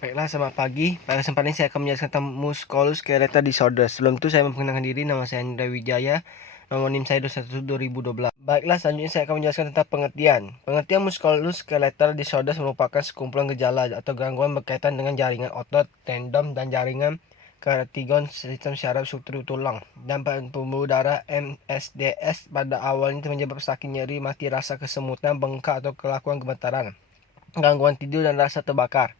Baiklah, selamat pagi. Pada kesempatan ini saya akan menjelaskan tentang musculus skeletal disorder. Sebelum itu saya memperkenalkan diri, nama saya Andra Wijaya, nomor NIM saya 211-2012. Baiklah, selanjutnya saya akan menjelaskan tentang pengertian. Pengertian musculus skeletal disorder merupakan sekumpulan gejala atau gangguan berkaitan dengan jaringan otot, tendon, dan jaringan kartigon sistem syaraf struktur tulang dan pembuluh darah MSDS. Pada awalnya menyebabkan sakit, nyeri, mati rasa, kesemutan, bengkak atau kelakuan gemetaran, gangguan tidur, dan rasa terbakar.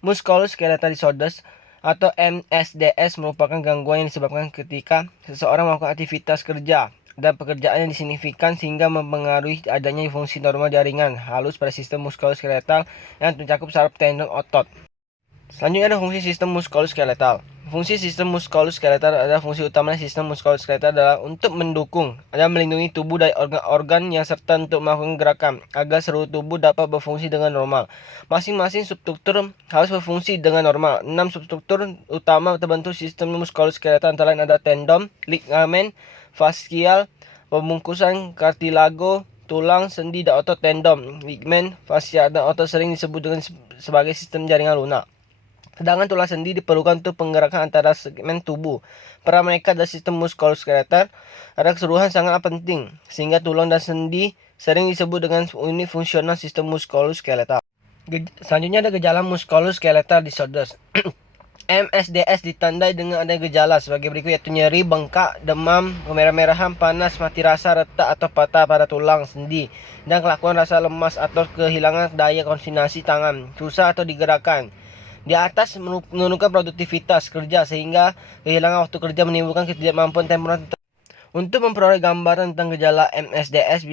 Musculus skeletal disorders atau MSDS merupakan gangguan yang disebabkan ketika seseorang melakukan aktivitas kerja dan pekerjaan yang signifikan sehingga mempengaruhi adanya fungsi normal jaringan halus pada sistem muskuloskeletal yang mencakup saraf, tendon, otot. Selanjutnya ada fungsi sistem muskuloskeletal. Fungsi sistem muskuloskeletal adalah fungsi utama sistem muskuloskeletal adalah untuk mendukung dan melindungi tubuh dari organ-organ yang serta untuk melakukan gerakan agar seluruh tubuh dapat berfungsi dengan normal. Masing-masing substruktur harus berfungsi dengan normal. 6 substruktur utama terbentuk sistem muskuloskeletal antara lain ada tendon, ligamen, fascial, pembungkusan kartilago, tulang, sendi, dan otot. Tendon, ligamen, fascia, dan otot sering disebut dengan sebagai sistem jaringan lunak. Sedangkan tulang sendi diperlukan untuk penggerakan antara segmen tubuh. Peran mereka dalam sistem muskuloskeletal ada keseluruhan sangat penting, sehingga tulang dan sendi sering disebut dengan unit fungsional sistem muskuloskeletal. Selanjutnya ada gejala muskuloskeletal disorders. MSDS ditandai dengan adanya gejala sebagai berikut, yaitu nyeri, bengkak, demam, kemerah-merahan, panas, mati rasa, retak atau patah pada tulang sendi, dan kelakuan rasa lemas atau kehilangan daya koordinasi tangan, susah atau digerakkan. Di atas menurunkan produktivitas kerja sehingga kehilangan waktu kerja menimbulkan ketidakmampuan temporer. Untuk memperoleh gambaran tentang gejala MSDS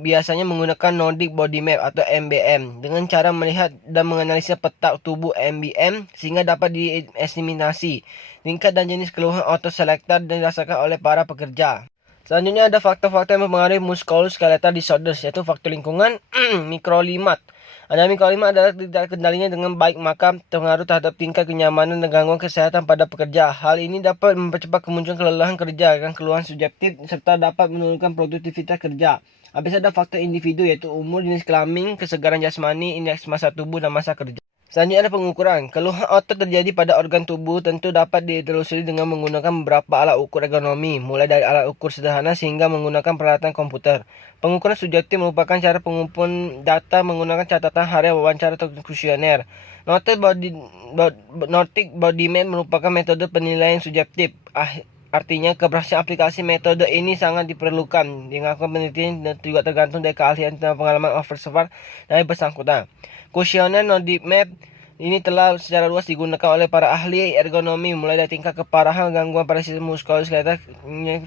biasanya menggunakan Nordic Body Map atau NBM dengan cara melihat dan menganalisis peta tubuh NBM sehingga dapat diestimasi tingkat dan jenis keluhan otoselektor dan dirasakan oleh para pekerja. Selanjutnya ada faktor-faktor yang mempengaruhi muskuloskeletal disorders, yaitu faktor lingkungan, mikroklimat. Ada mikroklimat adalah tidak kendalinya dengan baik, maka terpengaruh terhadap tingkat kenyamanan dan gangguan kesehatan pada pekerja. Hal ini dapat mempercepat kemunculan kelelahan kerja dan keluhan subjektif serta dapat menurunkan produktivitas kerja. Habis ada faktor individu, yaitu umur, jenis kelamin, kesegaran jasmani, indeks massa tubuh, dan masa kerja. Selanjutnya ada pengukuran. Keluhan otot terjadi pada organ tubuh tentu dapat ditelusuri dengan menggunakan beberapa alat ukur ergonomi, mulai dari alat ukur sederhana hingga menggunakan peralatan komputer. Pengukuran subjektif merupakan cara pengumpulan data menggunakan catatan harian, wawancara, atau kuesioner. Nordic Body Map merupakan metode penilaian subjektif. Artinya keberhasilan aplikasi metode ini sangat diperlukan. Dilakukan penelitian dan juga tergantung dari keahlian dan pengalaman observer dari bersangkutan. Kuesioner Nordic Map ini telah secara luas digunakan oleh para ahli ergonomi mulai dari tingkat keparahan gangguan pada sistem muskuloskeletal,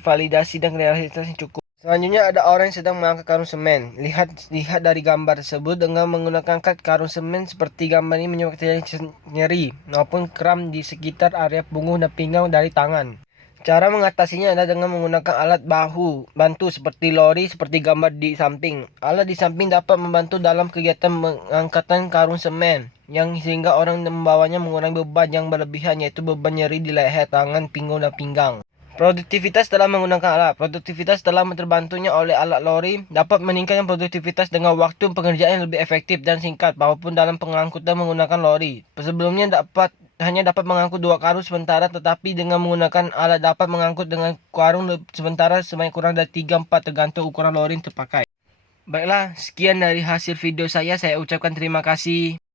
validasi dan realitas yang cukup. Selanjutnya ada orang yang sedang mengangkat karung semen. Lihat dari gambar tersebut dengan menggunakan karung semen seperti gambar ini menyebabkan nyeri maupun kram di sekitar area punggung dan pinggang dari tangan. Cara mengatasinya adalah dengan menggunakan alat bantu seperti lori seperti gambar di samping. Alat di samping dapat membantu dalam kegiatan mengangkatan karung semen yang sehingga orang membawanya mengurangi beban yang berlebihan, yaitu beban nyeri di leher, tangan, pinggang, dan pinggang. Produktivitas telah menggunakan alat. Produktivitas telah terbantunya oleh alat lori dapat meningkatkan produktivitas dengan waktu pengerjaan yang lebih efektif dan singkat maupun dalam pengangkutan menggunakan lori. Sebelumnya hanya dapat mengangkut 2 karung sementara, tetapi dengan menggunakan alat dapat mengangkut dengan karung sementara sebanyak kurang dari 3-4 tergantung ukuran lori yang terpakai. Baiklah, sekian dari hasil video saya ucapkan terima kasih.